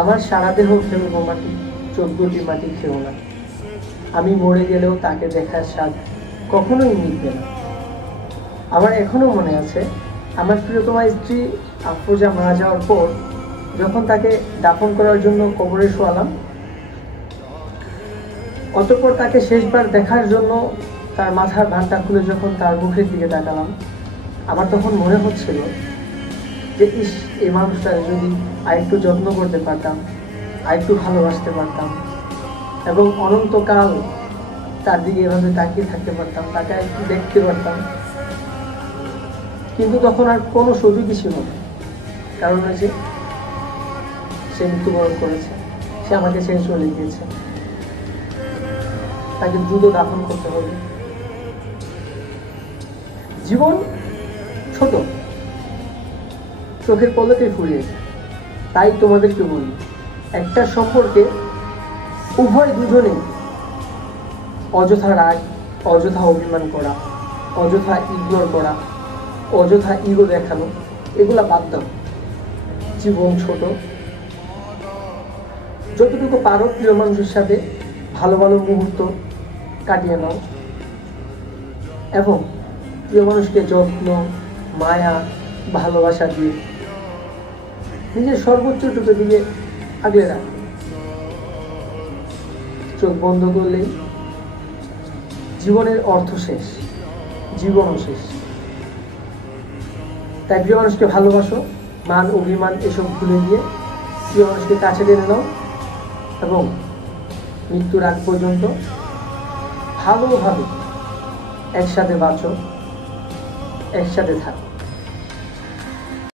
আমার সারা দেহ খেলব মাটি, 14টি মাটি খেও না। আমি মরে গেলেও তাকে দেখার স্বাদ কখনোই মিটবে না। আমার এখনো মনে আছে, আমার প্রিয়তমা স্ত্রী আফরোজা মারা যাওয়ার পর যখন তাকে দাফন করার জন্য কবরে শোয়ালাম, অতঃপর তাকে শেষবার দেখার জন্য তার মাথার ভাঁড়টা খুলে যখন তার মুখের দিকে তাকালাম, আমার তখন মনে হচ্ছিল যে ইস, এই মানুষটাকে যদি আরেকটু যত্ন করতে পারতাম, আরেকটু ভালোবাসতে পারতাম এবং অনন্তকাল তার দিকে এভাবে তাকিয়ে থাকতে পারতাম, তাকে একটু দেখতে পারতাম। কিন্তু তখন আর কোনো সুযোগই ছিল না, কারণ হচ্ছে সে মৃত্যুবরণ করেছে, সে আমাকে ছেড়ে চলে গিয়েছে। তাকে দ্রুত দাফন করতে হবে। জীবন ছোট, চোখের পলকে ফুরিয়ে যায়। তাই তোমাদেরকে বলি, একটা সম্পর্কে উভয় দুজনে অযথা রাগ, অযথা অভিমান করা, অযথা ইগনোর করা, অযথা ইগো দেখানো, এগুলা বাদ দাও। জীবন ছোট, যতটুকু পারো প্রিয় মানুষের সাথে ভালো ভালো মুহূর্ত কাটিয়ে নাও এবং প্রিয় মানুষকে যত্ন, মায়া, ভালোবাসা দিয়ে নিজের সর্বোচ্চটুকু দিয়ে আগলে রাখো। চোখ বন্ধ করলেই জীবনের অর্থ শেষ, জীবনও শেষ। তাই প্রিয় মানুষকে ভালোবাসো, মান অভিমান এসব ভুলে গিয়ে প্রিয় মানুষকে কাছে টেনে নাও এবং মৃত্যুর আগ পর্যন্ত ভালোভাবে একসাথে বাঁচো, একসাথে থাকো।